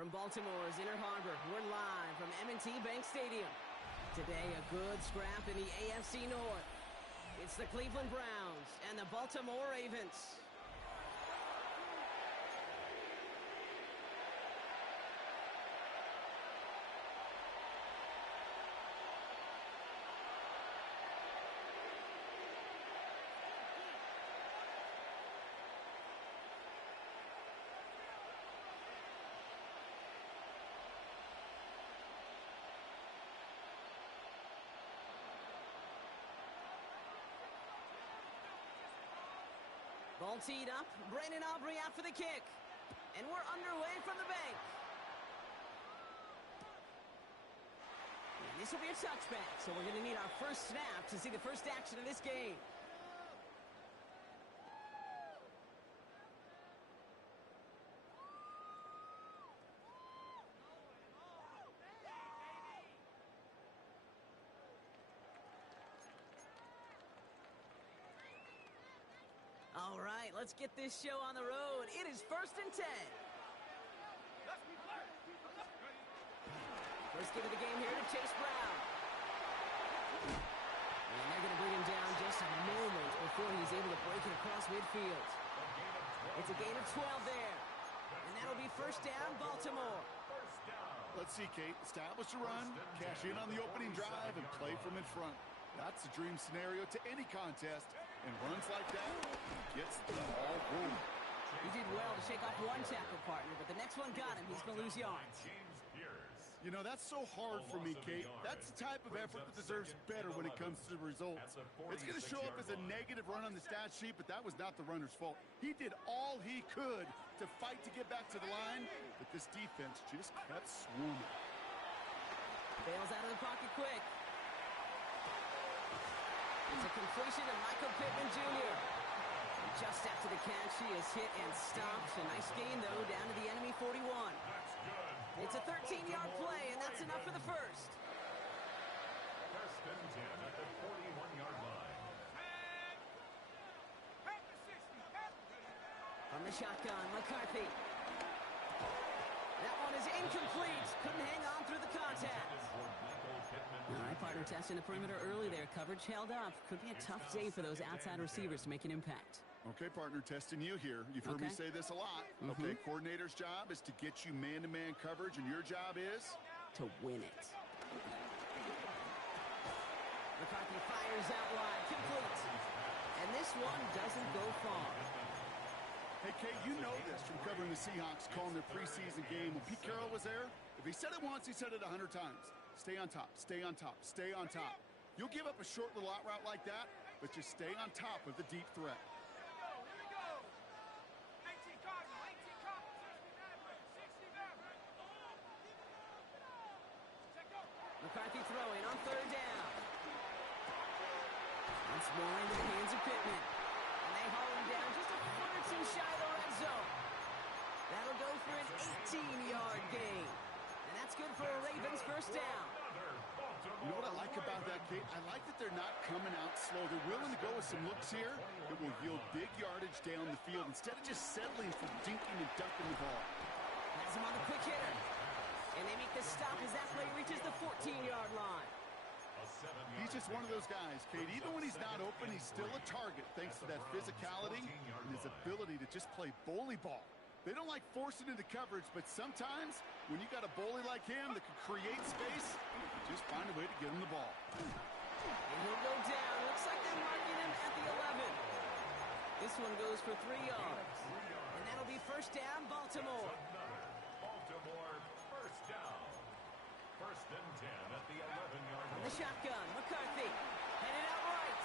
From Baltimore's Inner Harbor, we're live from M&T Bank Stadium. Today, a good scrap in the AFC North. It's the Cleveland Browns and the Baltimore Ravens. Ball teed up, Brandon Aubrey out for the kick. And we're underway from the bank. And this will be a touchback, so we're going to need our first snap to see the first action of this game. All right, let's get this show on the road. It is 1st and 10. First give of the game here to Chase Brown. And they're going to bring him down just a moment before he's able to break it across midfield. It's a gain of 12 there. And that'll be first down, Baltimore. Let's see, Kate. Establish a run, cash in on the opening drive, and play from in front. That's the dream scenario to any contest. And runs like that, gets the ball rolling. He did well to shake off one tackle partner, but the next one got him. He's going to lose yards. You know, that's so hard for me, Kate. That's the type of effort that deserves better when it comes to the results. It's going to show up as a negative run on the stat sheet, but that was not the runner's fault. He did all he could to fight to get back to the line, but this defense just kept swarming. Bails out of the pocket quick. It's a completion of Michael Pittman Jr. Just after the catch, he is hit and stopped. A nice gain, though, down to the enemy 41. It's a 13-yard play, and that's enough for the first. First and 10 at the 41-yard line. From the shotgun, McCarthy. That one is incomplete. Couldn't hang on through the contact. All right, partner testing the perimeter early there. Coverage held up. Could be a tough day for those outside receivers to make an impact. Okay, partner, testing you here. You've heard me say this a lot. Okay, coordinator's job is to get you man-to-man coverage, and your job is? To win it. McCarthy fires out wide, complete. And this one doesn't go far. Hey, Kate, you know this from covering the Seahawks, calling their preseason game. When Pete Carroll was there, if he said it once, he said it 100 times. Stay on top, stay on top, stay on top. You'll give up a short little out route like that, but just stay on top of the deep threat. McCarthy throwing on 3rd down. Once more into the hands of Pittman. And they haul him down just a foot or two shy of the red zone. That'll go for an 18-yard gain. And that's good for a Ravens first down. You know what I like about that, Kate? I like that they're not coming out slow. They're willing to go with some looks here that will yield big yardage down the field instead of just settling for dinking and ducking the ball. Has him on the quick hitter. And they make the stop as that play reaches the 14-yard line. He's just one of those guys, Kate. Even when he's not open, he's still a target thanks to that physicality and his ability to just play bully ball. They don't like forcing into coverage, but sometimes when you got a bully like him that can create space, just find a way to get him the ball. And he'll go down. Looks like they're marking him at the 11. This one goes for 3 yards. And that'll be first down, Baltimore. Baltimore first down. First and 10 at the 11-yard line. From the shotgun, McCarthy headed out right.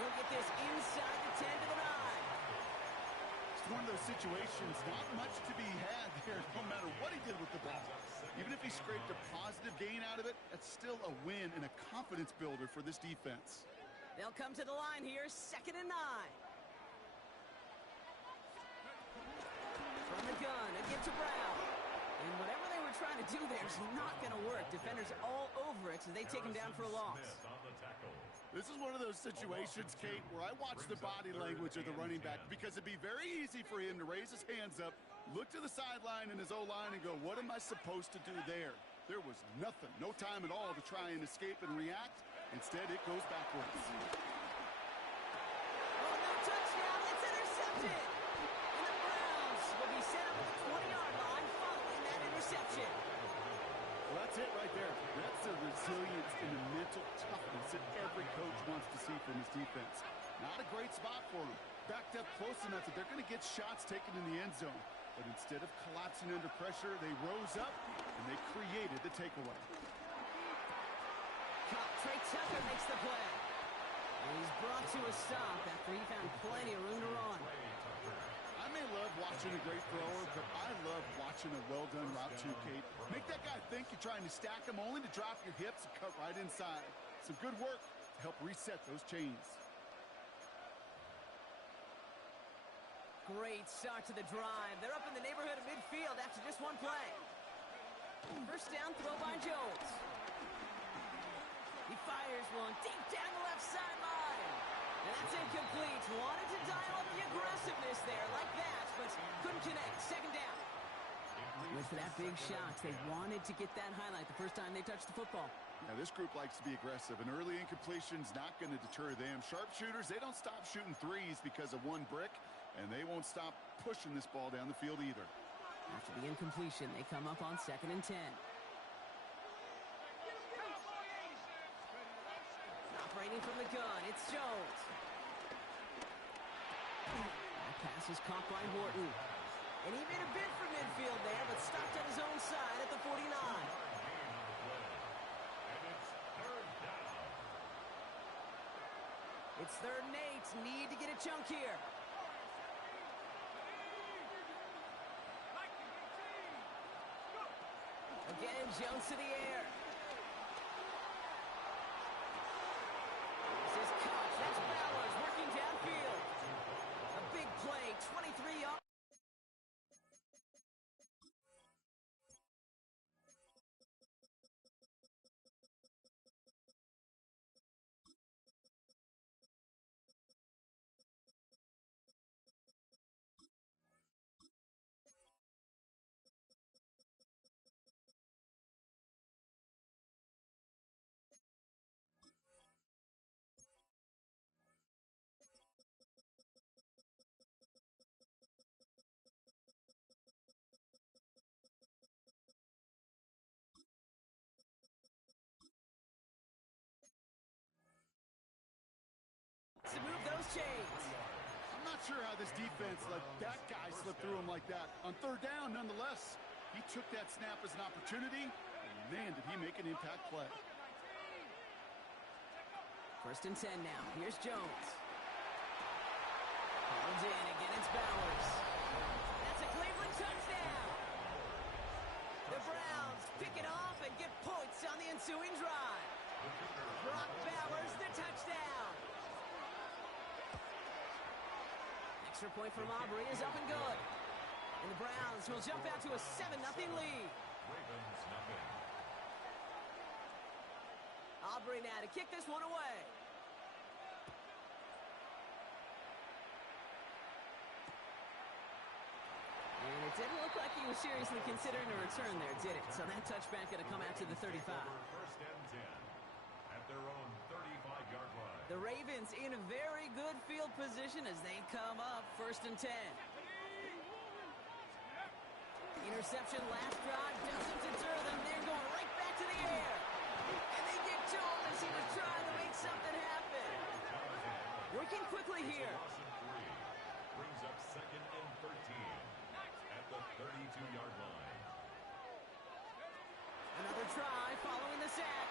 He'll get this inside the 10 to the 9. It's one of those situations, not much to be had there, no matter what he did with the ball. Even if he scraped a positive gain out of it, that's still a win and a confidence builder for this defense. They'll come to the line here, 2nd and 9. From the gun, again to Brown. And whatever they were trying to do there is not going to work. Defenders all over it, so they take him down for a loss. This is one of those situations, Kate, where I watch the body language of the running back because it'd be very easy for him to raise his hands up, look to the sideline in his O-line and go, what am I supposed to do there? There was nothing, no time at all to try and escape and react. Instead, it goes backwards. Oh, no touchdown. It's intercepted. And the Browns will be set up at the 20-yard line following that interception. Well, that's it right there. That's the resilience and the mental toughness that every coach wants to see from his defense. Not a great spot for them. Backed up close enough that they're going to get shots taken in the end zone. But instead of collapsing under pressure, they rose up and they created the takeaway. Trey Tucker makes the play. And he's brought to a stop after he found plenty of room to run. I may love watching a great thrower, but I love watching a well-done route too, Kate. Make that guy think you're trying to stack him only to drop your hips and cut right inside. Some good work to help reset those chains. Great start to the drive. They're up in the neighborhood of midfield after just one play. First down throw by Jones. He fires one deep down the left sideline. And that's incomplete. Wanted to dial up the aggressiveness there like that, but couldn't connect. Second down. With that big shot, they wanted to get that highlight the first time they touched the football. Now, this group likes to be aggressive. An early incompletion's not going to deter them. Sharpshooters, they don't stop shooting threes because of one brick, and they won't stop pushing this ball down the field either. After the incompletion, they come up on 2nd and 10. Operating from the gun, it's Jones. That pass is caught by Horton. And he made a bid for midfield there, but stopped on his own side at the 49. It's 3rd and 8. Need to get a chunk here. Again, Jones to the air. This is Koch. That's Bowers working downfield. A big play, 23 yards. To move those chains. I'm not sure how this defense let that guy slip through him like that. On 3rd down, nonetheless, he took that snap as an opportunity, and man, did he make an impact play. 1st and 10 now. Here's Jones. Hauled in. Again, it's Bowers. That's a Cleveland touchdown. The Browns pick it off and get points on the ensuing drive. Brock Bowers, the touchdown. Extra point from Aubrey is up and good. And the Browns will jump out to a 7-0 lead. Aubrey now to kick this one away. And it didn't look like he was seriously considering a return there, did it? So that touchback going to come out to the 35. 1st and 10 at their own 35-yard line. The Ravens in a very good field position as they come up 1st and 10. Interception last drive doesn't deter them. They're going right back to the air. And they get to him as he was trying to make something happen. Working quickly here. Brings up 2nd and 13 at the 32-yard line. Another try following the sack.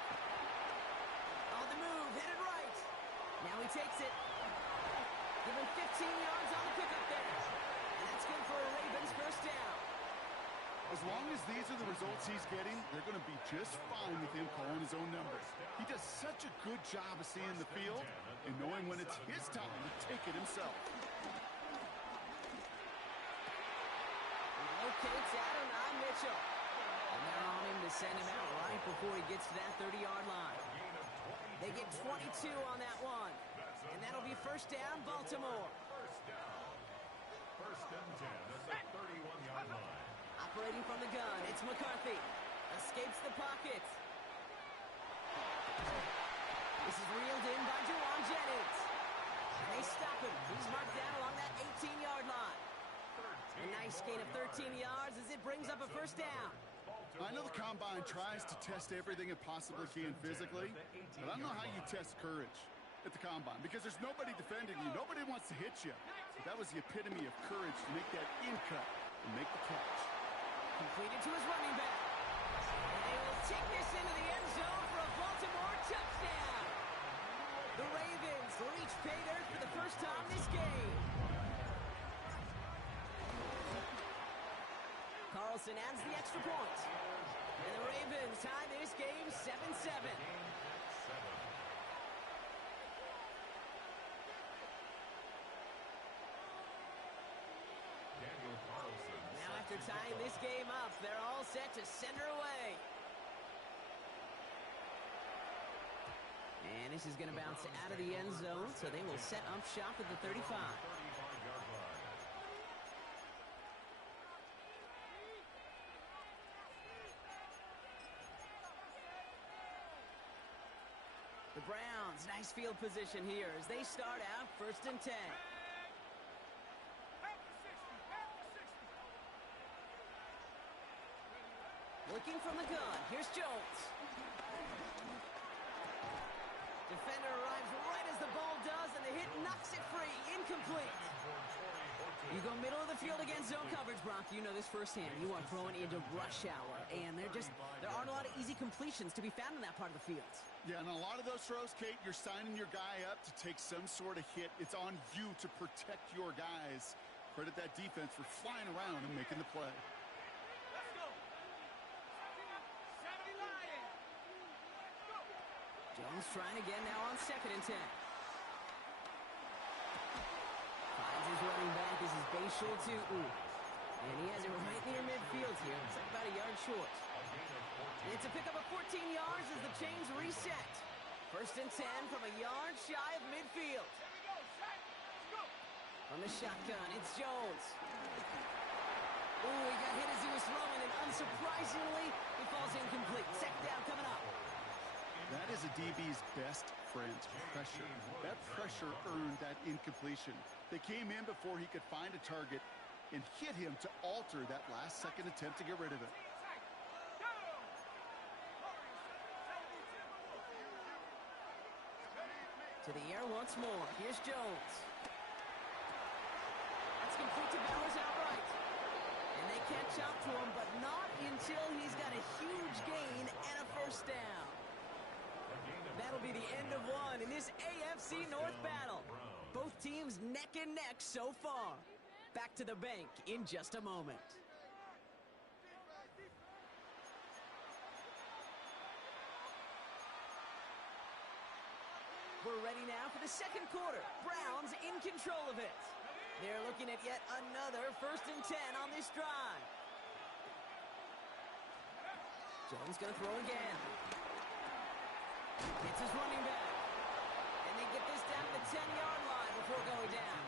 On the move, hit it right. Now he takes it. Give him 15 yards on the pickup there. And that's good for a Ravens 1st down. As long as these are the results he's getting, they're going to be just fine with him calling his own numbers. He does such a good job of seeing the field and knowing when it's his time to take it himself. He locates Adonai Mitchell. And they're on him to send him out right before he gets to that 30-yard line. Gain of 20 They get 22 on that one. And that'll be first down, Baltimore. First down. First and 10 at the 31-yard line. Operating from the gun, it's McCarthy. Escapes the pocket. This is reeled in by Juwan Jennings. And they stop him. He's marked down along that 18-yard line. A nice gain of 13 yards as it brings up a first down. I know the Combine tries to test everything it possibly can physically, but I don't know how you test courage at the Combine because there's nobody defending you. Nobody wants to hit you. But that was the epitome of courage to make that in-cut and make the catch. Completed to his running back. And they will take this into the end zone for a Baltimore touchdown. The Ravens reach pay dirt for the first time this game. Carlson adds the extra point. And the Ravens tie this game 7-7. Now after tying this game up, they're all set to send her away. And this is going to bounce out of the end zone, so they will set up shop at the 35. The Browns, nice field position here as they start out first and 10. Looking from the gun, here's Jones. Defender arrives right as the ball does, and the hit knocks it free. Incomplete. You go middle of the field against zone coverage, Brock. You know this firsthand. You are throwing into rush hour, and there aren't a lot of easy completions to be found in that part of the field. Yeah, and a lot of those throws, Kate, you're signing your guy up to take some sort of hit. It's on you to protect your guys. Credit that defense for flying around and making the play. Jones trying again now on second and 10. Finds his running back. This is Bashul Tutu. And he has it right near midfield here. It's like about a yard short. And it's a pickup of 14 yards as the chains reset. First and 10 from a yard shy of midfield. From the shotgun, it's Jones. Ooh, he got hit as he was throwing, and unsurprisingly, he falls incomplete. Second down coming up. That is a DB's best friend, pressure. That pressure earned that incompletion. They came in before he could find a target and hit him to alter that last-second attempt to get rid of it. To the air once more. Here's Jones. That's complete to Bowers outright. And they catch up to him, but not until he's got a huge gain and a first down. That'll be the end of one in this AFC North battle. Both teams neck and neck so far. Back to the bank in just a moment. We're ready now for the second quarter. Browns in control of it. They're looking at yet another first and 10 on this drive. Jones going to throw again. It's his running back. And they get this down to the 10-yard line before going down.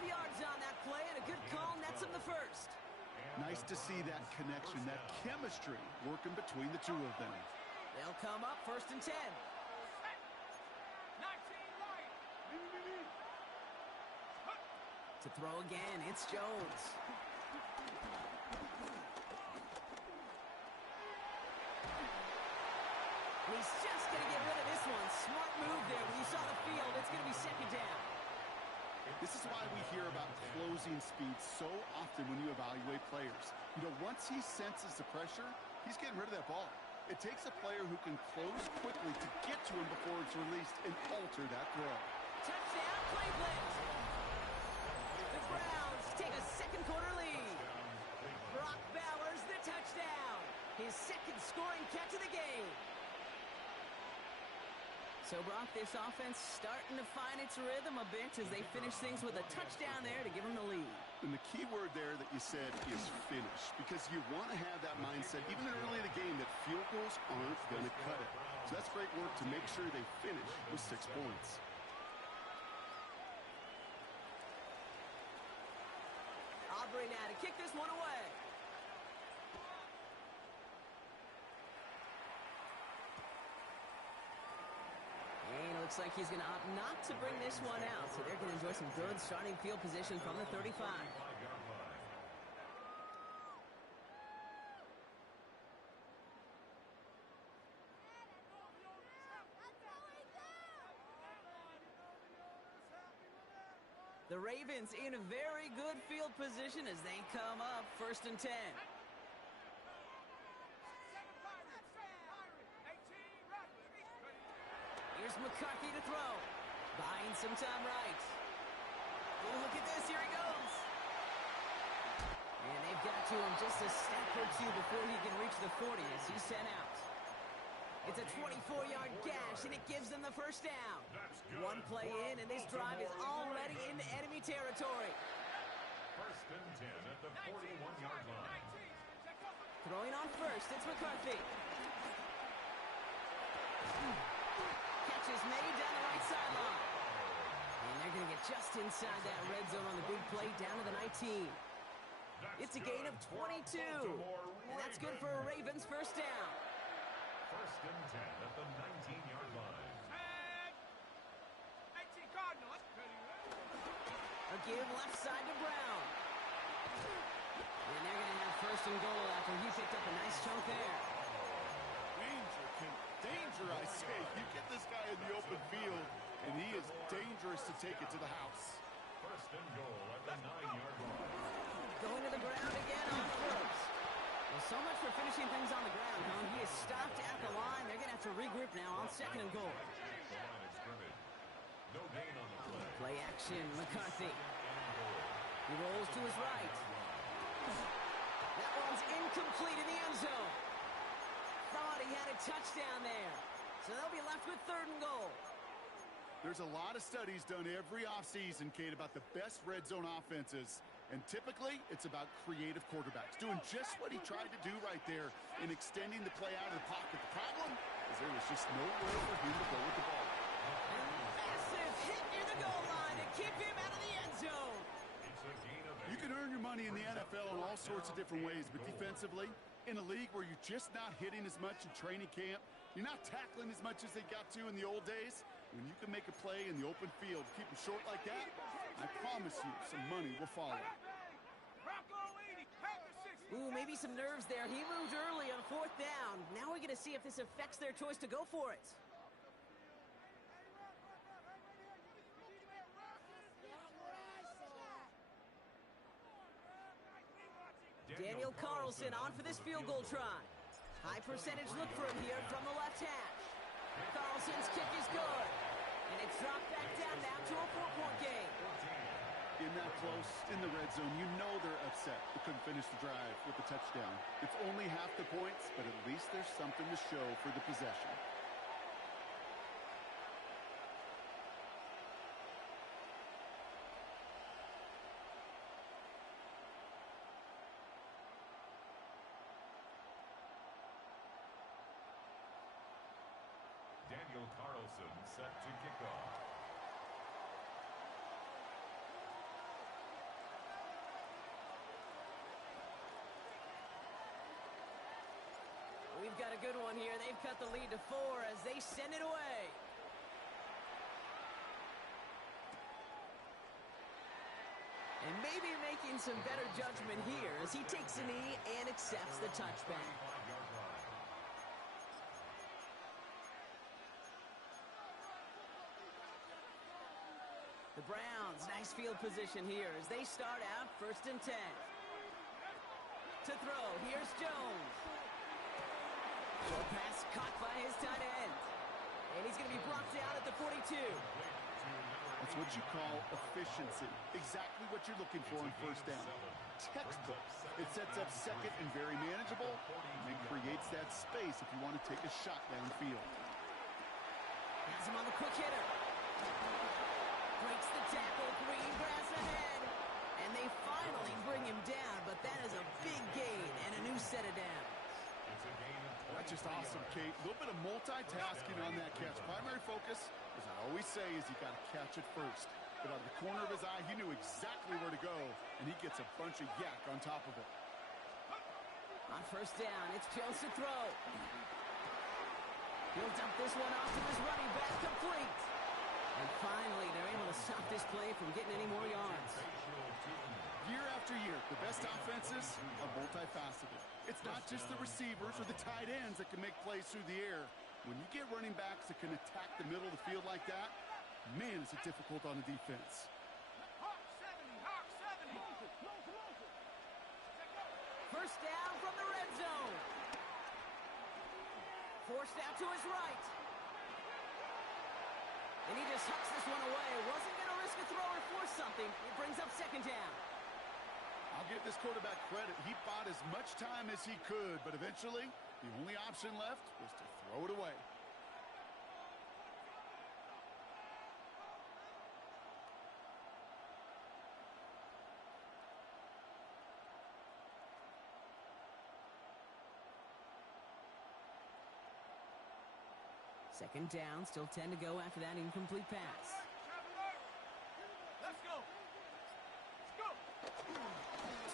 12 yards on that play, and a good call nets him the first. Nice to see that connection, that chemistry working between the two of them. They'll come up first and 10. To throw again, it's Jones. And he's just going to get rid of this one. Smart move there. When you saw the field, it's going to be second down. This is why we hear about closing speed so often when you evaluate players. You know, once he senses the pressure, he's getting rid of that ball. It takes a player who can close quickly to get to him before it's released and alter that throw. Touchdown, Cleveland. The Browns take a second quarter lead. Brock Bowers, the touchdown. His second scoring catch of the game. So, Brock, this offense starting to find its rhythm a bit as they finish things with a touchdown there to give them the lead. And the key word there that you said is finish, because you want to have that mindset, even early in the game, that field goals aren't going to cut it. So that's great work to make sure they finish with 6 points. Aubrey now to kick this one away. And it looks like he's going to opt not to bring this one out. So they're going to enjoy some good starting field position from the 35. The Ravens in a very good field position as they come up 1st and 10. Here's McCarthy to throw. Buying some time right. Oh, look at this. Here he goes. And they've got to him just a step or two before he can reach the 40 as he's sent out. It's a 24-yard gash, and it gives them the first down. One play in, and this drive is already into enemy territory. 1st and 10 at the 41-yard line. Throwing on first, it's McCarthy. Catch is made down the right sideline. And they're going to get just inside that red zone on the big play down to the 19. It's a gain of 22. And that's good for a Ravens first down. 1st and 10 at the 19-yard line. A give left side to Brown. And they're going to have 1st and goal after he picked up a nice chunk there. Danger, I say. You get this guy in the open field, and he is dangerous to take it to the house. 1st and goal at the 9-yard line. Going to the ground again on first. Well, so much for finishing things on the ground, huh? He is stopped at the line. They're going to have to regroup now on 2nd and goal. The line of scrimmage. No gain on the play. Play action, McCarthy. He rolls to his right. That one's incomplete in the end zone. Thought he had a touchdown there. So they'll be left with 3rd and goal. There's a lot of studies done every offseason, Kate, about the best red zone offenses. And typically, it's about creative quarterbacks, doing just what he tried to do right there in extending the play out of the pocket. The problem is there was just nowhere for him to go with the ball. And a massive hit near the goal line to keep him out of the end zone. It's a gain of 8. You can earn your money in the NFL in all sorts of different ways, but defensively, in a league where you're just not hitting as much in training camp, you're not tackling as much as they got to in the old days, when you can make a play in the open field, keep them short like that, I promise you some money will follow. Ooh, maybe some nerves there. He moved early on 4th down. Now we're going to see if this affects their choice to go for it. Daniel Carlson on for this field goal try. High percentage look for him here from the left hash. Carlson's kick is good. And it's dropped back down now to a 4-point game. In that close, in the red zone, you know they're upset they couldn't finish the drive with the touchdown. It's only half the points, but at least there's something to show for the possession. Daniel Carlson set to kick off. We've got a good one here. They've cut the lead to 4 as they send it away. And maybe making some better judgment here as he takes a knee and accepts the touchback. The Browns, nice field position here as they start out 1st and 10. To throw, here's Jones. Short pass caught by his tight end. And he's going to be brought down at the 42. That's what you call efficiency. Exactly what you're looking for on 1st down. Textbook. It sets up 2nd and very manageable, and creates that space if you want to take a shot downfield. Has him on the quick hitter. Breaks the tackle, Greengrass ahead. And they finally bring him down, but that is a big gain and a new set of downs. It's a gain of 20. That's just awesome, Kate. A little bit of multitasking on that catch. Primary focus, as I always say, is you got to catch it first. But out of the corner of his eye, he knew exactly where to go, and he gets a bunch of yak on top of it. On first down, it's Jones to throw. He'll dump this one off to his running back, complete. And finally, they're able to stop this play from getting any more yards. Year after year, the best offenses are multifaceted. It's not just the receivers or the tight ends that can make plays through the air. When you get running backs that can attack the middle of the field like that, man, is it difficult on the defense. First down from the red zone. Forced out to his right. And he just hucks this one away. Wasn't going to risk a throw or force something. It brings up second down. I'll give this quarterback credit. He bought as much time as he could, but eventually, the only option left was to throw it away. Second down, still 10 to go after that incomplete pass. Let's go.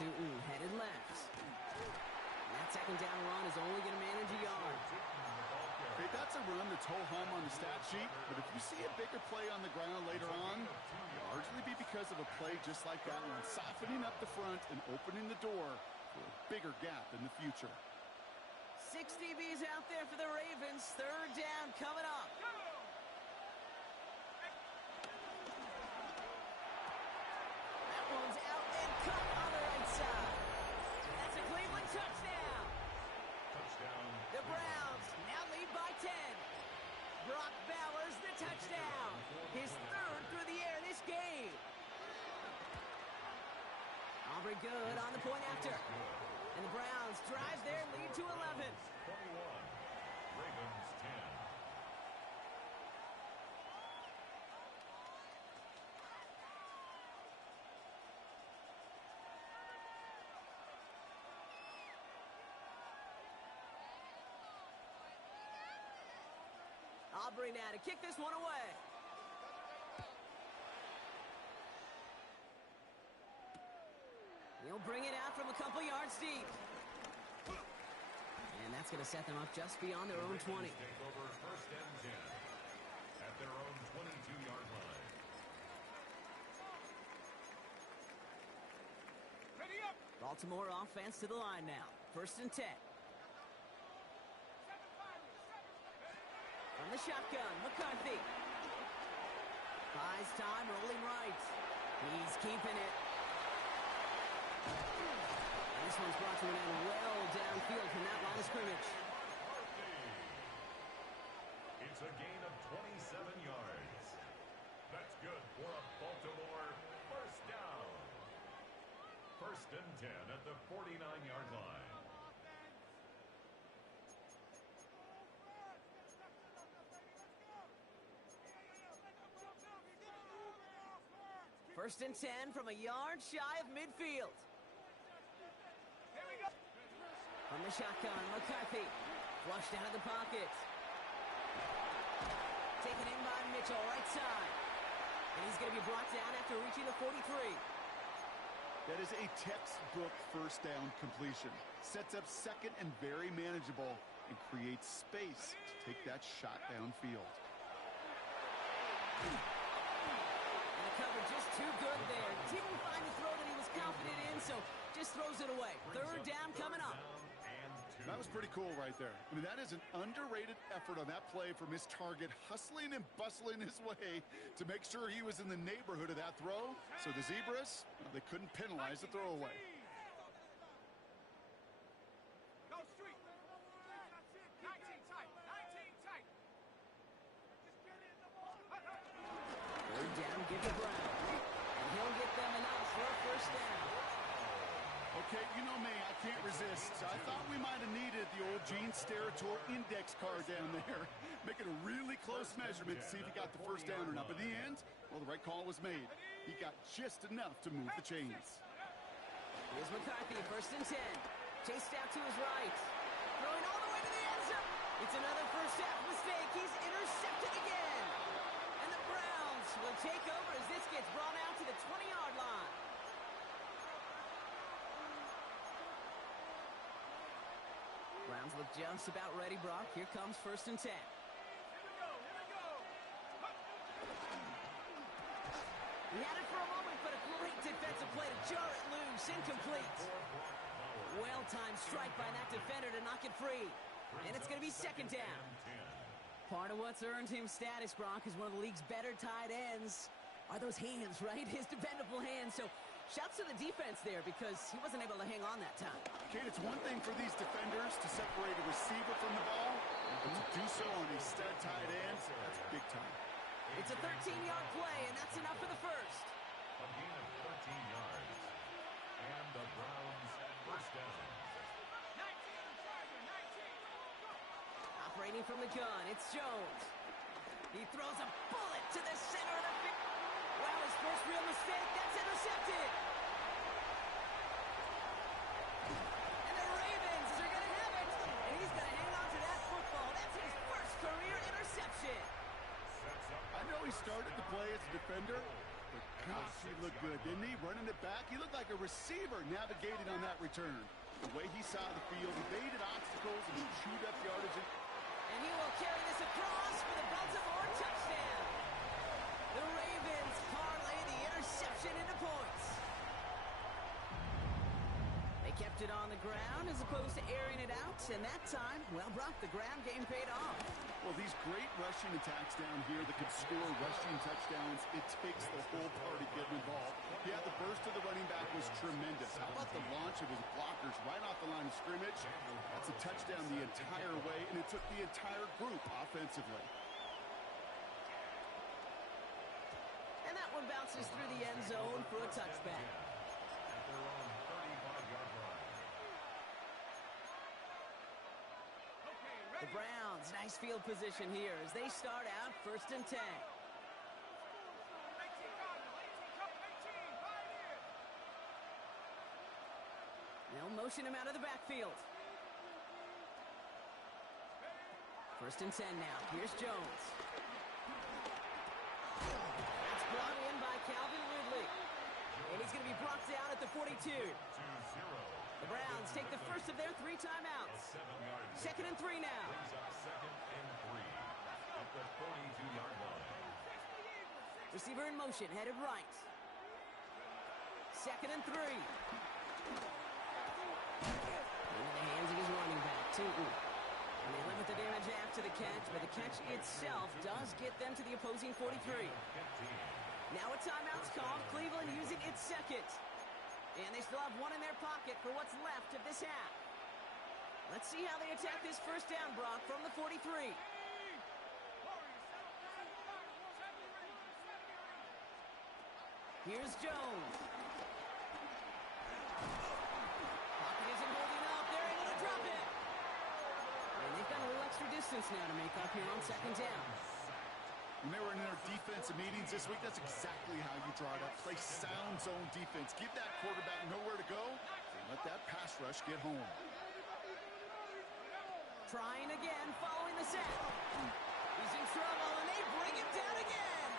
Tootin headed left. And that second down run is only going to manage a yard. Okay, that's a run that's ho-hum on the stat sheet, but if you see a bigger play on the ground later on, it'll largely be because of a play just like that one, softening up the front and opening the door for a bigger gap in the future. 6 DBs out there for the Ravens. Third down coming up. That one's out and cut on the right side. That's a Cleveland touchdown. The Browns now lead by 10. Brock Bowers the touchdown. His third through the air this game. Aubrey good on the point after. And the Browns drive their lead to 11. 21. Ravens 10. Aubrey now to kick this one away. He'll bring it out from a couple yards deep. And that's going to set them up just beyond their own 20. Take over first and 10 at their own 22-yard line. Ready up. Baltimore offense to the line now. First and 10. From the shotgun, McCarthy. Buys time, rolling right. He's keeping it. And this one's brought to an end well downfield from that line of scrimmage. It's a gain of 27 yards. That's good for a Baltimore first down. First and 10 at the 49-yard line. First and 10 from a yard shy of midfield. Here we go. From the shotgun, McCarthy. Flushed out of the pocket. Taken in by Mitchell, right side. And he's going to be brought down after reaching the 43. That is a textbook first down completion. Sets up second and very manageable and creates space to take that shot downfield. And the cover just too good there. Didn't find the throw that he was confident in, so just throws it away. Third down coming up. That was pretty cool right there. I mean, that is an underrated effort on that play from his target, hustling and bustling his way to make sure he was in the neighborhood of that throw. So the Zebras, well, they couldn't penalize the throwaway. Go street. That's it. 19 tight. 19 tight. Just get in the ball. Third down, give to Brown. And he'll get them enough for a first down. Okay, you know me, I can't resist. I thought we might have needed the old Gene Steratore index card down there. Make it a really close measurement to see if he got the first down or not. But in the end, well, the right call was made. He got just enough to move the chains. Here's McCarthy, first and 10. Chased out to his right. Throwing all the way to the end zone. It's another first half mistake. He's intercepted again. And the Browns will take over as this gets brought out to the 20-yard line. Browns look just about ready, Brock. Here comes 1st and 10. Here we go. He had it for a moment, but a great defensive play to jar it loose. Incomplete. Well-timed strike by that defender to knock it free. And it's going to be 2nd down. Part of what's earned him status, Brock, is one of the league's better tight ends. Are those hands, right? His dependable hands. So shouts to the defense there because he wasn't able to hang on that time. Kate, it's one thing for these defenders to separate a receiver from the ball, but to do so on a stud tight end, that's big time. It's a 13-yard play, and that's enough for the first. A gain of 13 yards. And the Browns first down. 19. Operating from the gun, it's Jones. He throws a bullet to the center of the field. Wow, his first real mistake, that's intercepted. And the Ravens are going to have it. And he's going to hang on to that football. That's his first career interception. I know he started to play as a defender, but gosh, he looked good, didn't he? Running it back, he looked like a receiver navigating on that return. The way he saw the field, evaded obstacles, and he chewed up yardage. And he will carry this across for the Baltimore touchdown. The Ravens parlay the interception into points. They kept it on the ground as opposed to airing it out, and that time, well, Brock, the ground game paid off. Well, these great rushing attacks down here that could score rushing touchdowns, it takes the whole party getting involved. Yeah, the burst of the running back was tremendous. How about the launch of his blockers right off the line of scrimmage? That's a touchdown the entire way, and it took the entire group offensively. And that one bounces through the end zone for a touchback. At their own 35-yard line. The Browns, nice field position here as they start out 1st and 10. They'll motion him out of the backfield. 1st and 10 now. Here's Jones. That's brought in by Calvin Ridley. And he's going to be brought down at the 42. The Browns take the first of their 3 timeouts. 2nd and 3 now. Brings up 2nd and 3 at the 42-yard line. Receiver in motion, headed right. 2nd and 3. Into the hands of his running back, Tootin. And they limit the damage after the catch, but the catch itself does get them to the opposing 43. Now a timeout's called. Cleveland using its 2nd. And they still have 1 in their pocket for what's left of this half. Let's see how they attack this first down, Brock, from the 43. Here's Jones. Pocket isn't holding up. They're able to drop it. And they've got a little extra distance now to make up here on 2nd down. When they were in their defensive meetings this week, that's exactly how you draw it up. Play sound zone defense. Give that quarterback nowhere to go, and let that pass rush get home. Trying again, following the set. He's in trouble, and they bring him down again.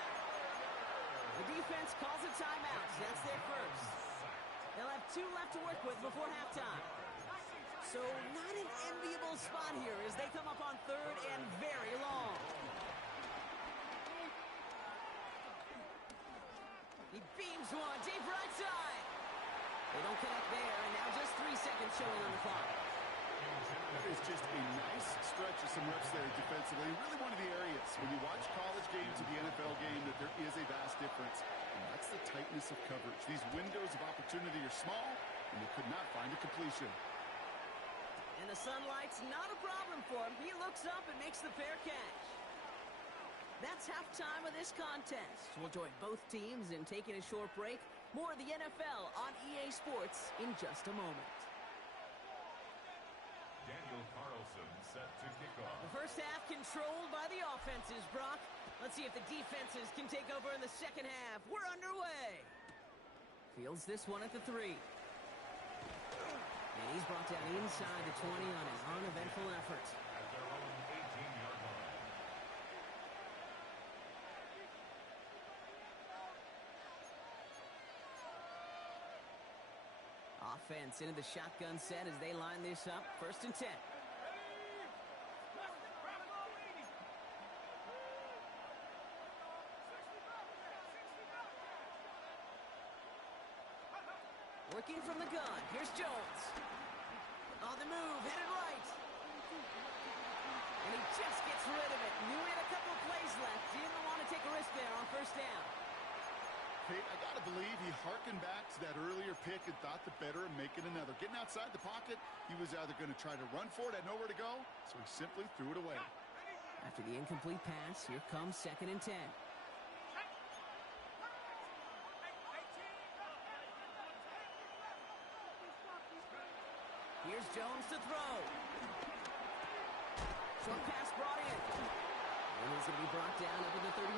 The defense calls a timeout. That's their first. They'll have 2 left to work with before halftime. So not an enviable spot here as they come up on 3rd and very long. He beams one deep right side. They don't connect there, and now just 3 seconds showing on the clock. That is just a nice stretch of some reps there defensively. And really one of the areas, when you watch college game to the NFL game, that there is a vast difference. And that's the tightness of coverage. These windows of opportunity are small, and they could not find a completion. And the sunlight's not a problem for him. He looks up and makes the fair catch. That's halftime of this contest. We'll join both teams in taking a short break. More of the NFL on EA Sports in just a moment. Daniel Carlson set to kick off. The first half controlled by the offenses, Brock. Let's see if the defenses can take over in the second half. We're underway. Fields this one at the 3. And he's brought down inside the 20 on an uneventful effort. At their own Offense into the shotgun set as they line this up. 1st and 10. Working from the gun. Here's Jones. On the move, headed right. And he just gets rid of it. Knew he had a couple of plays left. Didn't want to take a risk there on 1st down. Kate, I got to believe he harkened back to that earlier pick and thought the better of making another. Getting outside the pocket, he was either going to try to run for it, had nowhere to go, so he simply threw it away. After the incomplete pass, here comes 2nd and 10. Here's Jones to throw. Short pass brought in. And he's going to be brought down up at the 31.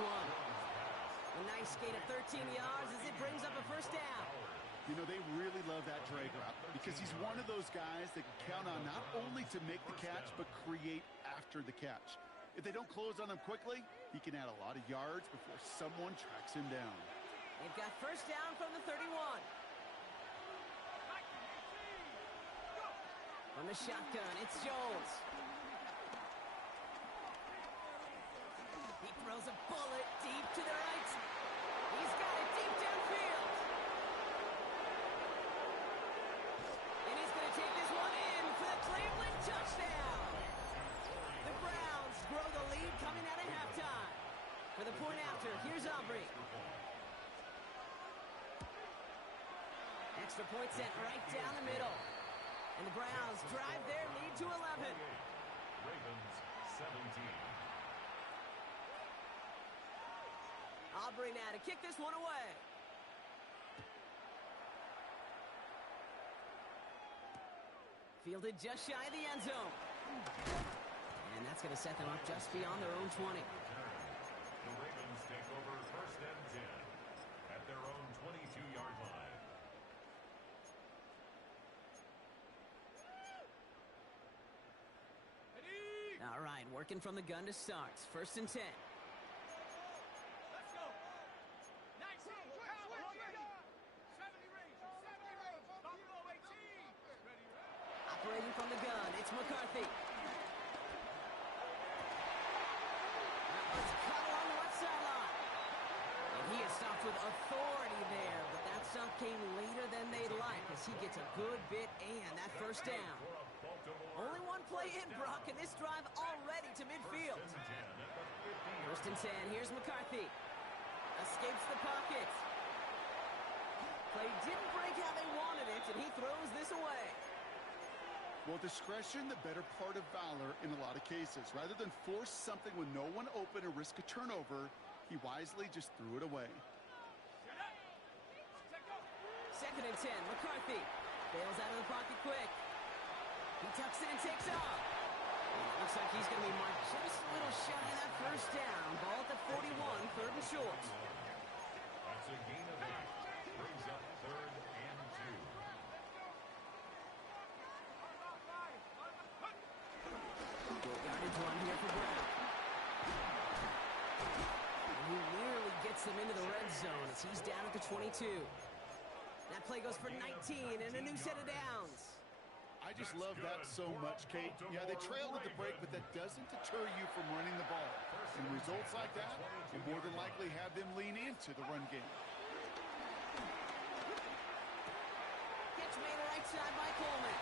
A nice gain of 13 yards as it brings up a 1st down. You know, they really love that drag route because he's one of those guys that can count on not only to make the catch, but create after the catch. If they don't close on him quickly, he can add a lot of yards before someone tracks him down. They've got 1st down from the 31. From the shotgun, it's Jones. He throws a bullet deep to the right. He's got it deep downfield. And he's going to take this one in for the Cleveland touchdown. The Browns grow the lead coming out of halftime. For the point after, here's Aubrey. Extra point sent right down the middle. And the Browns drive their lead to 11. Ravens 17. Aubrey now to kick this one away. Fielded just shy of the end zone. And that's going to set them up just beyond their own 20. The Ravens take over 1st and 10 at their own 22-yard line. All right, working from the gun to start. 1st and 10. Let's go. 19. 70 range. 70 range. Buffalo 18. Ready. Operating from the gun, it's McCarthy. That one's cut along the left sideline. And he is stopped with authority there, but that stop came later than they'd like as he gets a good bit and that 1st down. Only one play in, Brock, and this drive already to midfield. 1st and 10, here's McCarthy. Escapes the pocket. Play didn't break how they wanted it, and he throws this away. Well, discretion, the better part of valor in a lot of cases. Rather than force something with no one open or risk a turnover, he wisely just threw it away. 2nd and 10, McCarthy. Bails out of the pocket quick. He tucks it and takes off. And it looks like he's going to be marked just a little shy of that 1st down. Ball at the 41, 3rd and short. That's a gain of 8. Brings up 3rd and 2. Good yardage run here for Brown. And he nearly gets them into the red zone as he's down at the 22. That play goes for 19 and a new set of downs. I just love that so much, Kate. Yeah, they trailed at the break, but that doesn't deter you from running the ball. And results like that will more than likely have them lean into the run game. Catch made right side by Coleman.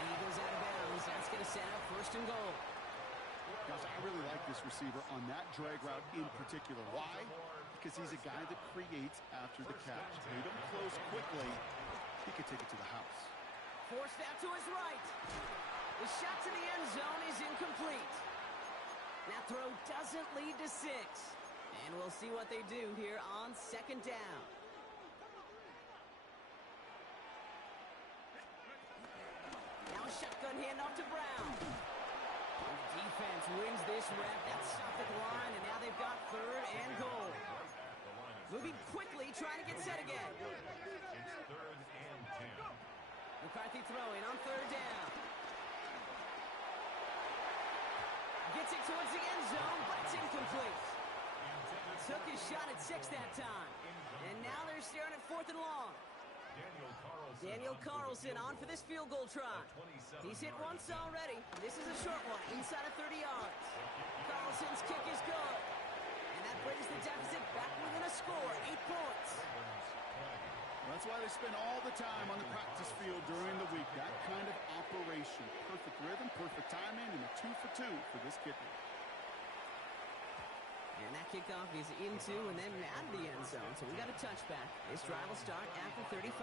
And he goes out of bounds. That's going to set up 1st and goal. Guys, I really like this receiver on that drag route in particular. Why? Because he's a guy that creates after the catch. They don't close quickly. He could take it to the house. Forced out to his right. The shot to the end zone is incomplete. That throw doesn't lead to 6. And we'll see what they do here on 2nd down. Now a shotgun handoff to Brown. And the defense wins this rep. That's stopped at the line, and now they've got 3rd and goal. Moving quickly, trying to get set again. It's 3rd and 10. McCarthy throwing on 3rd down. Gets it towards the end zone, but it's incomplete. Took his shot at 6 that time. And now they're staring at 4th and long. Daniel Carlson Daniel Carlson on for this field goal try. He's hit once already. This is a short one, inside of 30 yards. Carlson's kick is good. And that brings the deficit back within a score, 8 points. That's why they spend all the time on the practice field during the week. That kind of operation. Perfect rhythm, perfect timing, and a 2 for 2 for this kicker. And that kickoff is into and then out of the end zone. So we got a touchback. This drive will start after 35.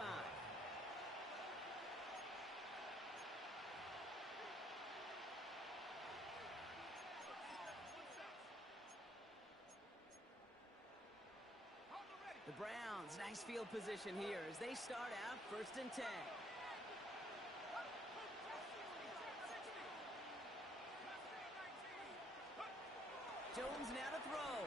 The Browns, nice field position here as they start out 1st and 10. Jones now to throw.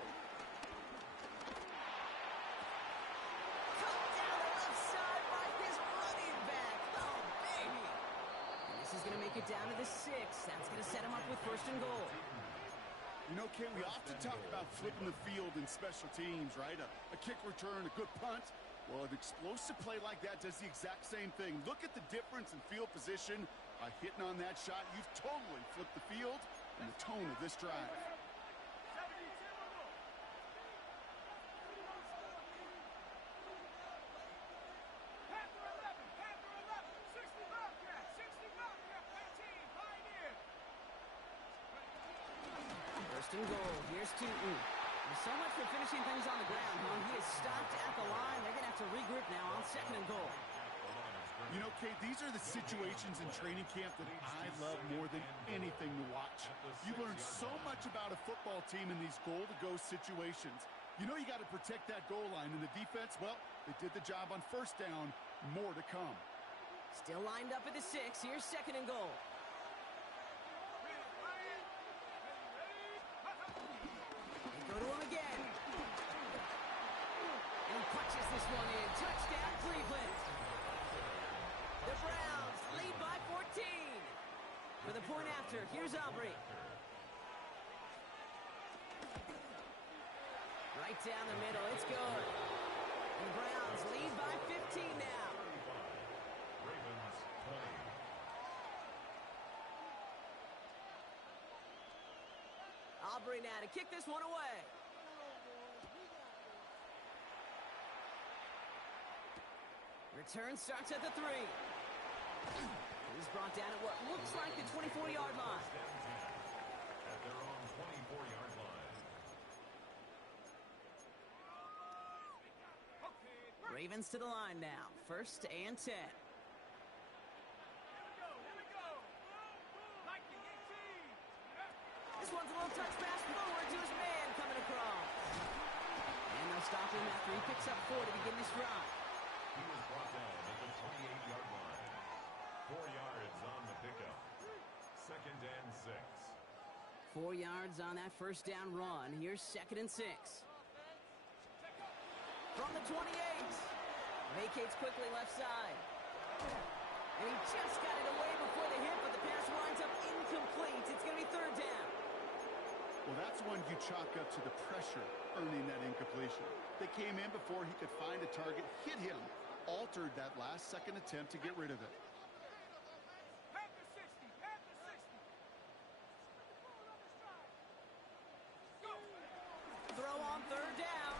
Cut down the left side by his running back. Oh, baby. And this is going to make it down to the 6. That's going to set him up with 1st and goal. You know, Kate, we often talk about flipping the field in special teams, right? A kick return, a good punt. Well, an explosive play like that does the exact same thing. Look at the difference in field position. By hitting on that shot, you've totally flipped the field and the tone of this drive. And goal. Here's Tootin. There's so much for finishing things on the ground. He is stopped at the line. They're going to have to regroup now on 2nd and goal. You know, Kate, these are the situations in training camp that I love more than anything to watch. You learn so much about a football team in these goal-to-go situations. You know you got to protect that goal line, and the defense, well, they did the job on 1st down. More to come. Still lined up at the 6. Here's 2nd and goal. Go to him again. And he punches this one in. Touchdown, Cleveland. The Browns lead by 14. With a point after, here's Aubrey. Right down the middle, it's good. And the Browns lead by 15 now. Ravens 20. Aubrey now to kick this one away. Return starts at the 3. He's brought down at what looks like the 24-yard line. At their own 24-yard line. Ravens to the line now. 1st and 10. This one's a little touch pass forward to his man coming across. And they'll stop him after he picks up 4 to begin this drive. He was brought down at the 28-yard line. 4 yards on the pickup. 2nd and 6. 4 yards on that 1st down run. Here's 2nd and 6. From the 28. Vacates quickly left side. And he just got it away before the hit, but the pass winds up incomplete. It's going to be 3rd down. Well, that's one you chalk up to the pressure earning that incompletion. They came in before he could find a target, hit him, altered that last second attempt to get rid of it. Throw on 3rd down.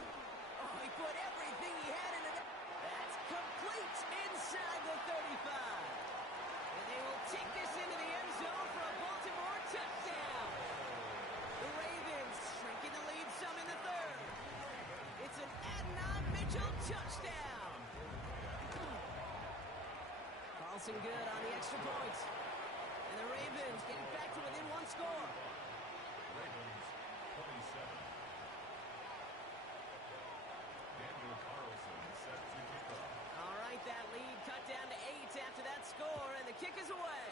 Oh, he put everything he had in it. That's complete inside the 35. And they will take this into the end zone for a Baltimore touchdown. The Ravens shrinking the lead some in the 3rd. It's an Adnan Mitchell touchdown. Carlson good on the extra point. And the Ravens getting back to within 1 score. Ravens 27. Daniel Carlson set to kick off. All right, that lead cut down to 8 after that score, and the kick is away.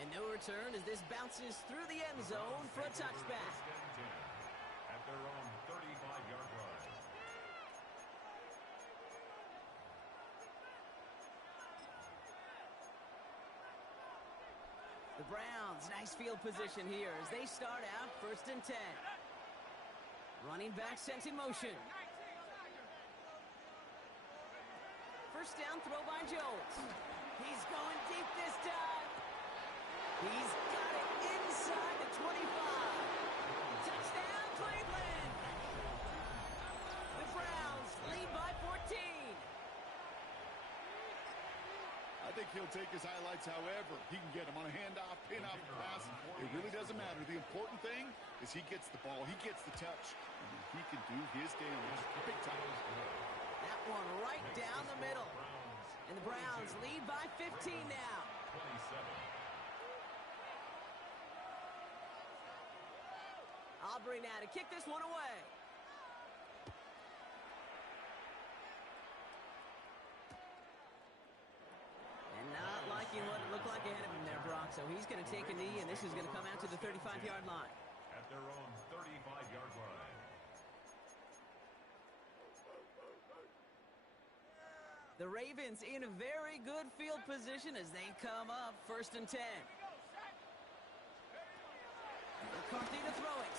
And no return as this bounces through the end zone for a touchback. 1st and 10 at their own 35-yard line. The Browns, nice field position here as they start out 1st and 10. Running back sent in motion. first down throw by Jones. He's going deep this time. He's got it inside the 25. Touchdown, Cleveland. The Browns lead by 14. I think he'll take his highlights however he can get them on a handoff, pin-off pass. It really doesn't matter. The important thing is he gets the ball, he gets the touch, and he can do his damage big time. That one right down the middle. And the Browns lead by 15 now. 27. Aubrey now to kick this one away. And not liking what it looked like ahead of him there, Brock. So he's going to take a knee, and this is going to come out to the 35-yard line. At their own 35-yard line. The Ravens in a very good field position as they come up 1st and 10. McCarthy to throw it.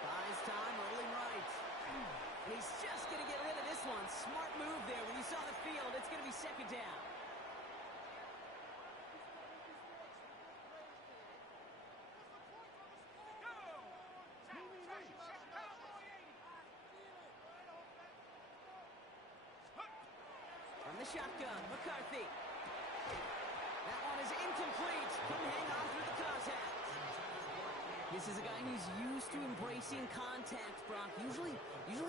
Buys time, rolling right. And he's just going to get rid of this one. Smart move there. When you saw the field, it's going to be 2nd down. From the shotgun, McCarthy. That one is incomplete. Couldn't hang on through the contact. This is a guy who's used to embracing contact, Brock. Usually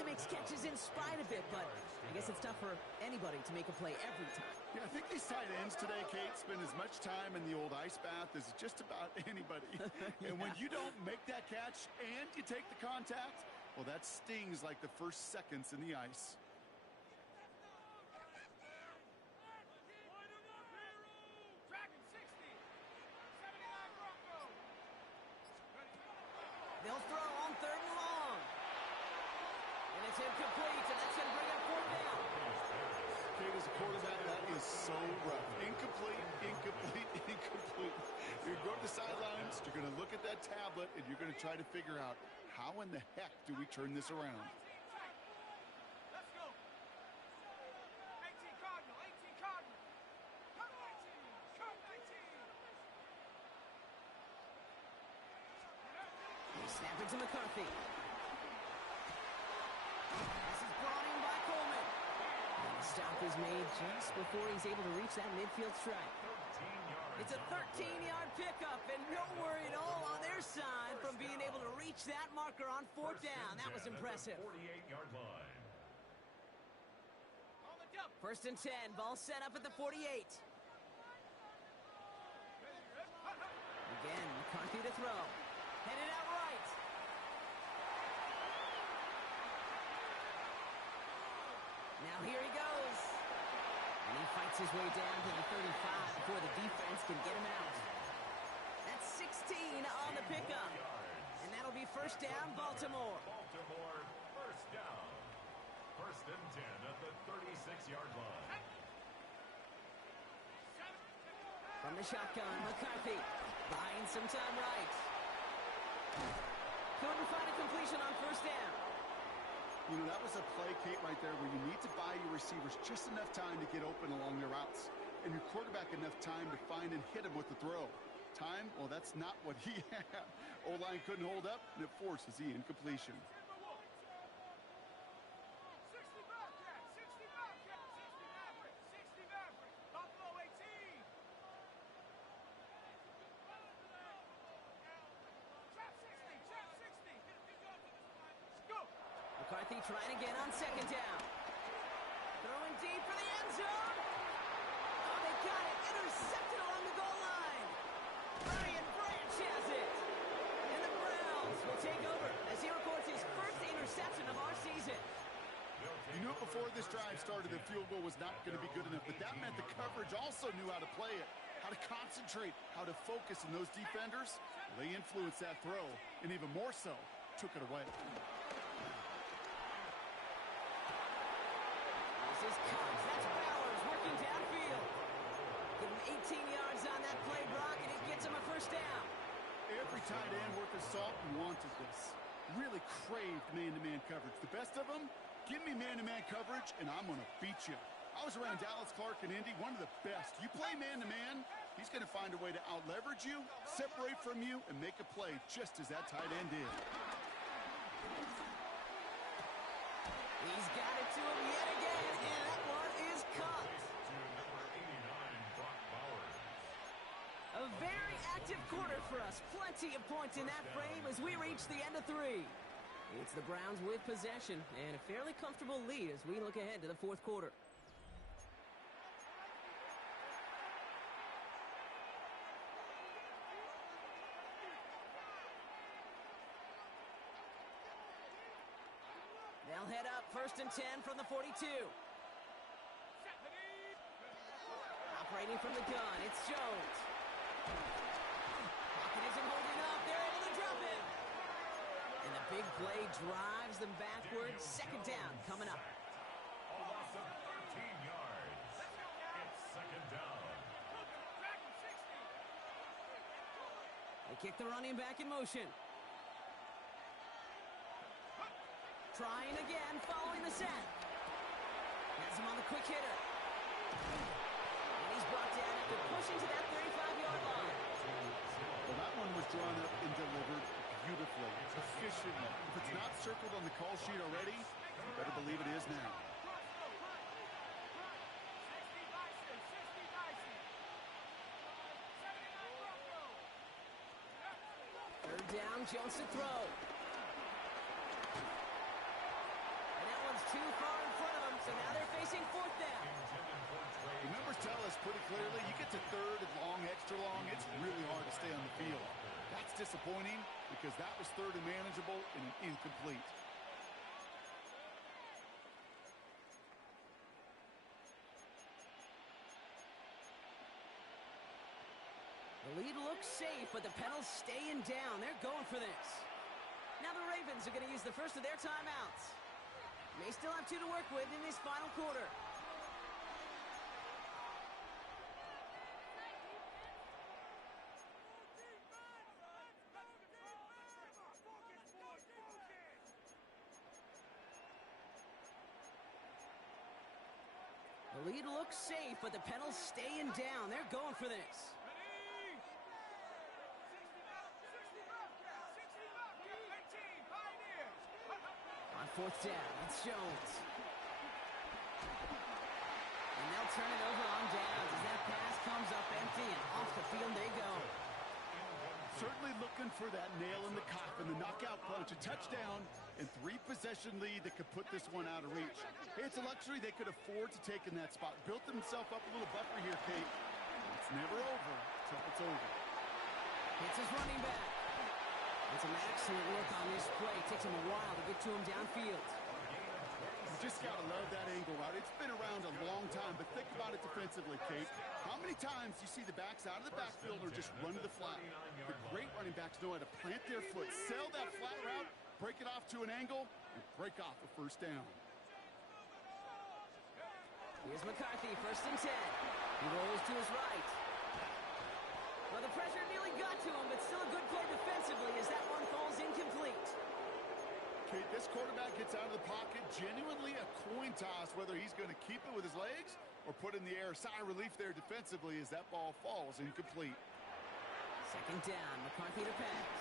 makes catches in spite of it, but I guess it's tough for anybody to make a play every time. Yeah, I think these tight ends today, Kate, spend as much time in the old ice bath as just about anybody. Yeah. And when you don't make that catch and you take the contact, well, that stings like the first seconds in the ice. They'll throw on 3rd and long. And it's incomplete, and that's going to bring up 4th down. Kate, as a quarterback, that is so rough. Incomplete, incomplete, incomplete. You're going to go to the sidelines, you're going to look at that tablet, and you're going to try to figure out how in the heck do we turn this around? Let's go. 18 Cardinal, 18 Cardinal. Cut 19, cut 19. They snap it to McCarthy. This is brought in by Coleman. And the stop is made just before he's able to reach that midfield strike. 13 yards. It's a 13-yard pickup, and no worry at all on their side from being able to reach that marker on 4th down. That was impressive. 48-yard line. On the jump. 1st and 10, ball set up at the 48. Again, McCarthy to throw. Headed out right. Now here he goes. And he fights his way down to the 35 before the defense can get him out. That's 16 on the pickup. And that'll be 1st down, Baltimore. Baltimore, 1st down. 1st and 10 at the 36-yard line. From the shotgun, McCarthy buying some time right. Couldn't find a completion on 1st down. You know, that was a play, Kate, right there where you need to buy your receivers just enough time to get open along their routes. And your quarterback enough time to find and hit him with the throw. Time, well, that's not what he had. O-line couldn't hold up, and it forces the incompletion. 60 Bobcat, 60 Bobcat, 60 Maverick, 60 Maverick. Buffalo 18. Trap 60, trap 60. Go. McCarthy trying again on 2nd down. Throwing deep for the end zone. Oh, they got it. Intercepted along the goal line. Brian Branch has it. And the Browns will take over as he records his 1st interception of our season. You knew before this drive started the field goal was not going to be good enough, but that meant the coverage also knew how to play it, how to concentrate, how to focus, and those defenders, well, they influenced that throw, and even more so, took it away. This is Cox. That's Bowers working downfield. Give him 18 yards on that play, Brock, and it gets him a 1st down. Every tight end worth his salt wanted this. Really craved man-to-man coverage. The best of them, give me man-to-man coverage, and I'm going to beat you. I was around Dallas Clark and Indy, one of the best. You play man-to-man, he's going to find a way to out-leverage you, separate from you, and make a play just as that tight end did. He's got it to him yet again, and that one is caught. A very active quarter for us. Plenty of points in that frame as we reach the end of 3. It's the Browns with possession and a fairly comfortable lead as we look ahead to the 4th quarter. They'll head up 1st and 10 from the 42. Operating from the gun, it's Jones. Pocket isn't holding up. They're able to drop him. And the big play drives them backwards. 2nd down coming up. A loss of 13 yards. It's 2nd down. They kick the running back in motion. Trying again, following the set. Has him on the quick hitter. And he's brought down after pushing to that 35-yard line. Well, that one was drawn up and delivered beautifully, efficiently. If it's not circled on the call sheet already, you better believe it is now. 3rd down, Jones to throw. Too far in front of them, so now they're facing 4th down. The numbers tell us pretty clearly, you get to 3rd and long, extra long, it's really hard to stay on the field. That's disappointing because that was 3rd and manageable and incomplete. The lead looks safe, but the Penals staying down. They're going for this. Now the Ravens are going to use the first of their timeouts. May still have 2 to work with in this final quarter. The lead looks safe, but the Penals staying down. They're going for this. On 4th down, it's Jones. And they'll turn it over on downs as that pass comes up empty and off the field they go. Certainly looking for that nail in the coffin, the knockout punch, a touchdown, and 3-possession lead that could put this one out of reach. Hey, it's a luxury they could afford to take in that spot. Built themselves up a little buffer here, Kate. It's never over till it's over. It's his running back. It's an excellent look on this play. It takes him a while to get to him downfield. You just got to love that angle route. It's been around a long time, but think about it defensively, Kate. How many times do you see the backs out of the backfield or just run to the flat? The great running backs know how to plant their foot, sell that flat route, break it off to an angle, and break off a 1st down. Here's McCarthy, 1st and 10. He rolls to his right. Well, the pressure nearly got to him, but still a good play defensively as that one falls incomplete. Kate, this quarterback gets out of the pocket, genuinely a coin toss whether he's going to keep it with his legs or put in the air. Sigh of relief there defensively as that ball falls incomplete. 2nd down, McCarthy to pass.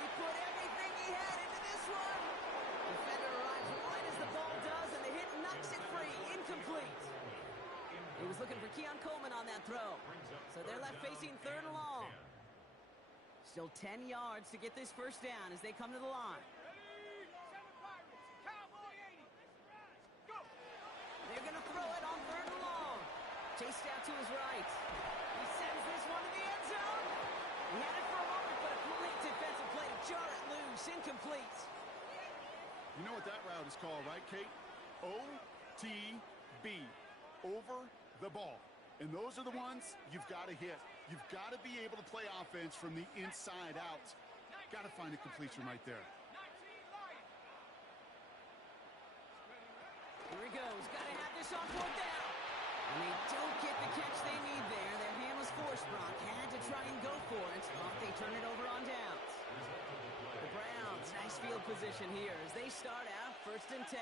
He put everything he had into this one. Defender arrives right as the ball does, and the hit knocks it free. Incomplete. He was looking for Keon Coleman on that throw. So they're left facing 3rd and long. Still 10 yards to get this 1st down as they come to the line. They're going to throw it on 3rd and long. Chased out to his right. He sends this one to the end zone. He had it for a moment, but a complete defensive play to jar it loose. Incomplete. You know what that route is called, right, Kate? OTB. Over the ball. And those are the ones you've got to hit. You've got to be able to play offense from the inside out. Got to find a completion right there. Here he goes. Got to have this on 4th down. And they don't get the catch they need there. Their hand was forced, Brock. Had to try and go for it, but they turn it over on downs. The Browns, nice field position here as they start out 1st and 10.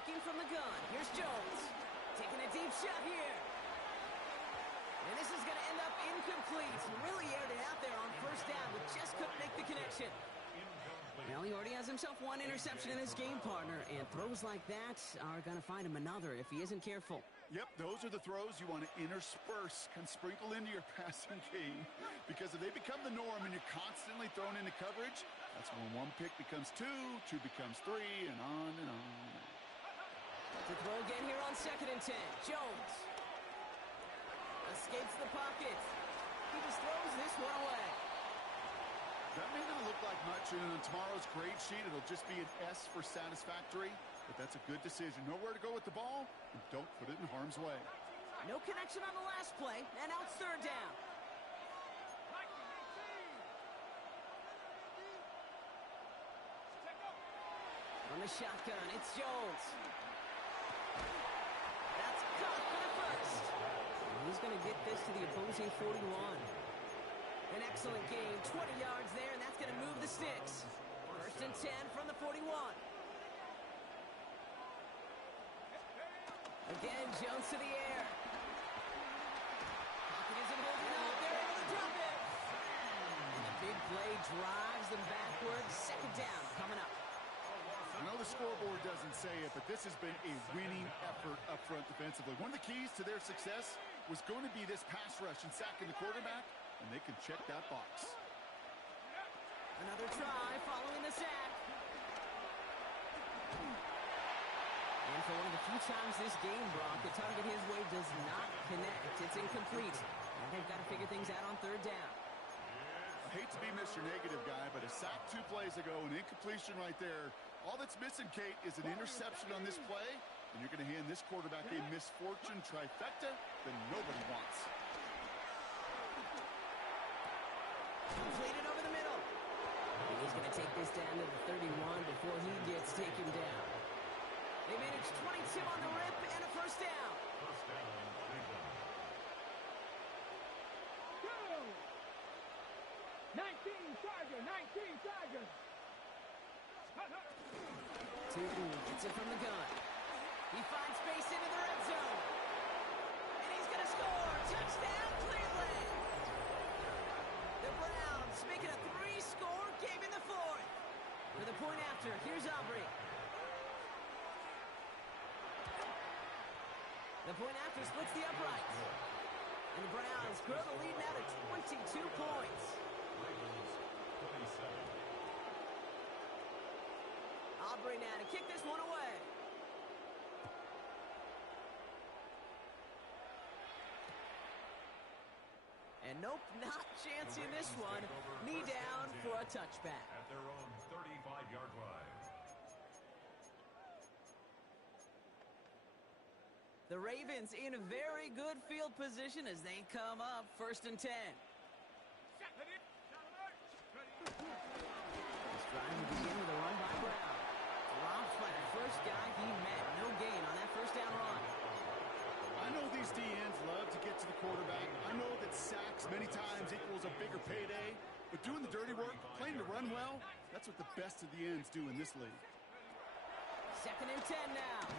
Working from the gun. Here's Jones. Taking a deep shot here. And this is going to end up incomplete. Really aired it out there on first down, but just couldn't make the connection. Well, he already has himself one interception in his game, partner, and throws like that are going to find him another if he isn't careful. Yep, those are the throws you want to intersperse and sprinkle into your passing game, because if they become the norm and you're constantly thrown into coverage, that's when one pick becomes two becomes three, and on and on. To throw again here on 2nd and 10. Jones escapes the pocket. He just throws this one away. That may not look like much, and on tomorrow's grade sheet, it'll just be an S for satisfactory, but that's a good decision. Nowhere to go with the ball, and don't put it in harm's way. No connection on the last play, and now it's 3rd down. On the shotgun, it's Jones. That's caught for the first. And he's going to get this to the opposing 41. An excellent game, 20 yards there, and that's going to move the sticks. 1st and 10 from the 41. Again, Jones to the air. Pocket isn't holding up. They're able to drop it. And the big play drives them backwards. 2nd down coming up. I know the scoreboard doesn't say it, but this has been a winning effort up front defensively. One of the keys to their success was going to be this pass rush and sacking the quarterback, and they can check that box. Another try following the sack. And for one of the few times this game, Brock, the target his way does not connect. It's incomplete. Now they've got to figure things out on 3rd down. I hate to be Mr. Negative guy, but a sack 2 plays ago, an incompletion right there. All that's missing, Kate, is an interception on this play, and you're going to hand this quarterback a misfortune trifecta that nobody wants. Completed over the middle. And he's going to take this down to the 31 before he gets taken down. They managed 22 on the rip and a 1st down. 19 Chargers, 19 Chargers. Gets it from the gun. He finds space into the red zone. And he's going to score. Touchdown, Cleveland. The Browns make it a 3-score game in the 4th. For the point after, here's Aubrey. The point after splits the uprights. And the Browns grow the lead now to 22 points. Aubrey now to kick this one away. And nope, not chancing this one. Knee down for a touchback. At their own 35-yard line. The Ravens in a very good field position as they come up 1st and 10. This drive will begin with a run by Brown. Dropped by the first guy he met. No gain on that 1st down run. I know these DNs love to get to the quarterback. I know that sacks many times equals a bigger payday. But doing the dirty work, playing to run well, that's what the best of the ends do in this league. 2nd and 10 now.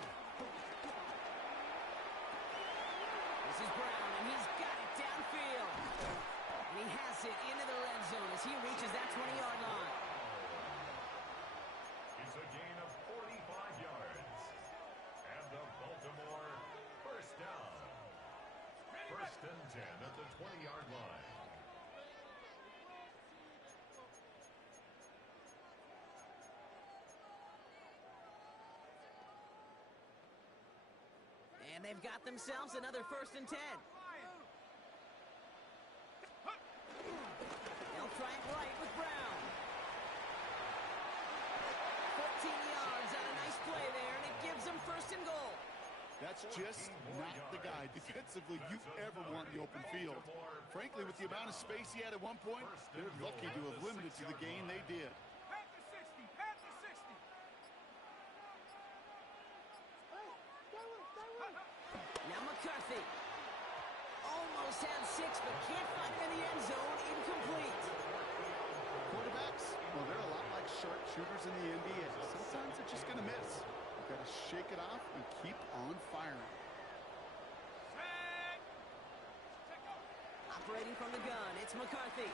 This is Brown, and he's got it downfield. And he has it into the red zone as he reaches that 20-yard line. It's a gain of 45 yards. And the Baltimore 1st down. 1st and 10 at the 20-yard line. And they've got themselves another 1st and 10. They'll try it right with Brown. 14 yards on a nice play there, and it gives them 1st and goal. That's just not the guy defensively you ever want in the open field. Frankly, with the amount of space he had at one point, they're lucky to have limited to the gain they did. Panther 60, Panther 60. Now McCarthy. Almost had 6, but can't find him in the end zone. Incomplete. Quarterbacks, well, they're a lot like sharpshooters in the NBA. Sometimes they're just going to miss. Got to shake it off and keep on firing. Operating from the gun, it's McCarthy.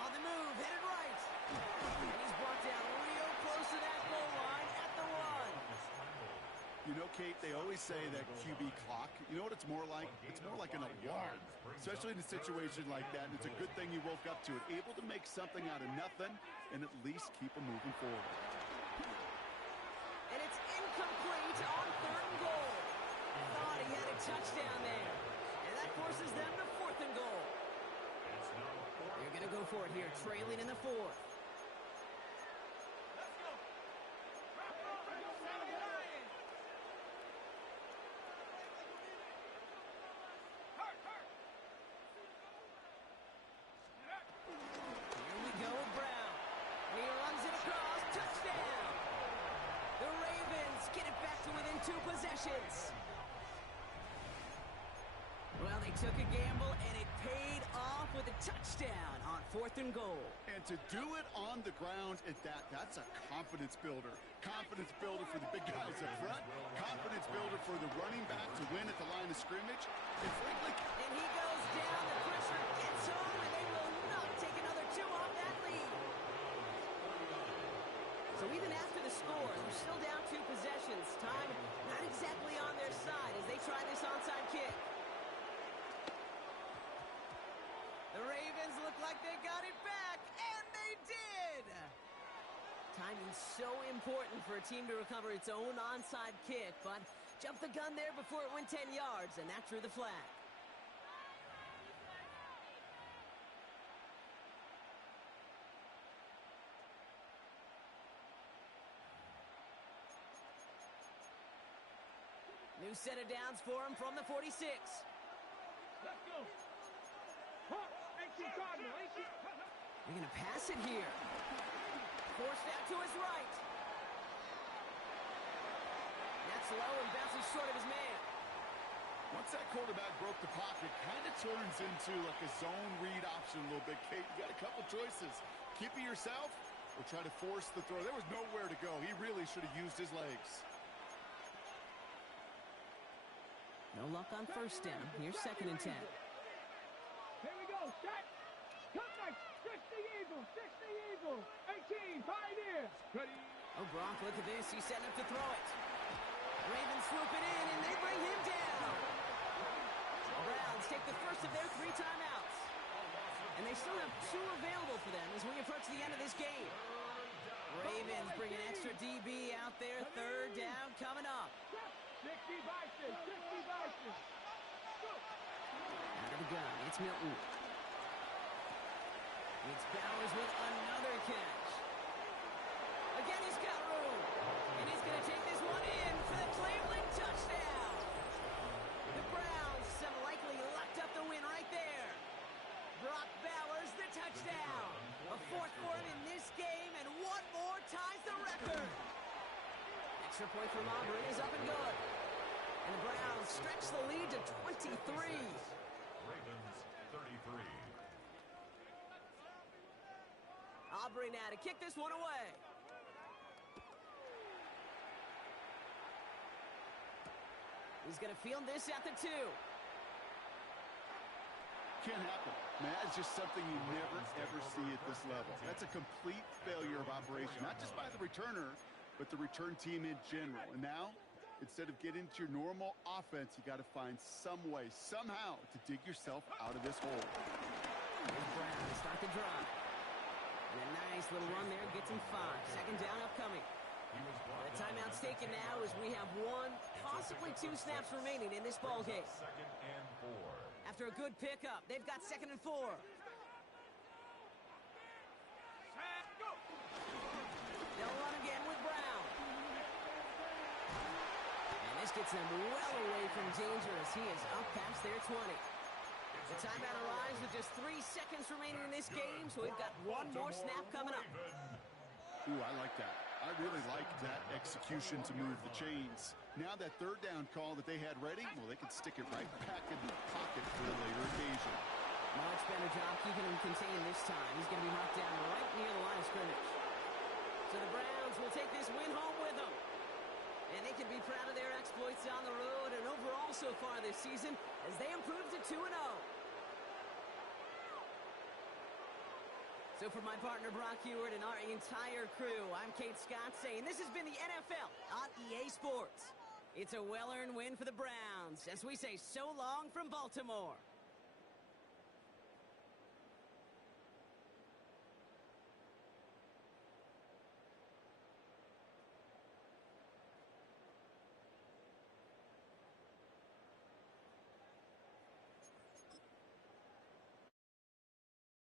On the move, headed right. And he's brought down real close to that goal line at the 1. You know, Kate, they always say that QB clock, you know what it's more like? It's more like an alarm, especially in a situation like that. And it's a good thing you woke up to it, able to make something out of nothing and at least keep them moving forward. And it's incomplete on 3rd and goal. Thought he had a touchdown there. And that forces them to 4th and goal. They're going to go for it here, trailing in the 4th. Well, they took a gamble, and it paid off with a touchdown on 4th and goal. And to do it on the ground at that, that's a confidence builder. Confidence builder for the big guys up front. Confidence builder for the running back to win at the line of scrimmage. And frankly... And he goes down, the pressure gets home, and they will not take another 2 off that lead. So even after the score, they're still down 2 possessions. Time not exactly on their side as they try this onside kick. The Ravens look like they got it back, and they did! Timing's so important for a team to recover its own onside kick, but jumped the gun there before it went 10 yards, and that drew the flag. New set of downs for him from the 46. Let's go. They're going to pass it here. Forced out to his right. That's low and bounces short of his man. Once that quarterback broke the pocket, kind of turns into like a zone read option a little bit, Kate. You got a couple choices. Keep it yourself or try to force the throw. There was nowhere to go. He really should have used his legs. No luck on 1st down. Here's 2nd and 10. Here we go, set. Come back, 60 Eagles, 18, Pioneer. Ready. Oh, Brock, look at this. He's setting up to throw it. Ravens swoop it in, and they bring him down. The Browns take the first of their 3 timeouts. And they still have 2 available for them as we approach the end of this game. Ravens bring an extra DB out there. 3rd down coming up. 60 Bison, 60 Bison. Out of the gun, it's Milton. It's Bowers with another catch. Again, he's got room. And he's going to take this one in for the Cleveland touchdown. The Browns have likely locked up the win right there. Brock Bowers, the touchdown. A 4th for him in this game, and 1 more ties the record. Extra point from Auburn is up and good. And the Browns stretch the lead to 23. Ravens 33. Aubrey now to kick this one away. He's going to field this at the 2. Can't happen. Man, that's just something you never, ever see at this level. That's a complete failure of operation, not just by the returner, but the return team in general. And now, instead of getting to your normal offense, you got to find some way, somehow, to dig yourself out of this hole. Here's Brown to start the drive. And a nice little run there gets him 5. 2nd down upcoming. The timeout's taken now as we have 1, possibly 2 snaps remaining in this ball game. 2nd and 4. After a good pickup, they've got 2nd and 4. They'll run again with Brown. And this gets them well away from danger as he is up past their 20. The timeout arrives with just 3 seconds remaining in this game, so we've got 1 more snap coming up. Ooh, I like that. I really like that execution to move the chains. Now that 3rd down call that they had ready, well, they can stick it right back in the pocket for a later occasion. Much better job keeping him contained this time. He's going to be marked down right near the line of scrimmage. So the Browns will take this win home with them. And they can be proud of their exploits on the road and overall so far this season as they improve to 2-0. So for my partner Brock Ewart and our entire crew, I'm Kate Scott saying this has been the NFL on EA Sports. It's a well-earned win for the Browns as we say so long from Baltimore.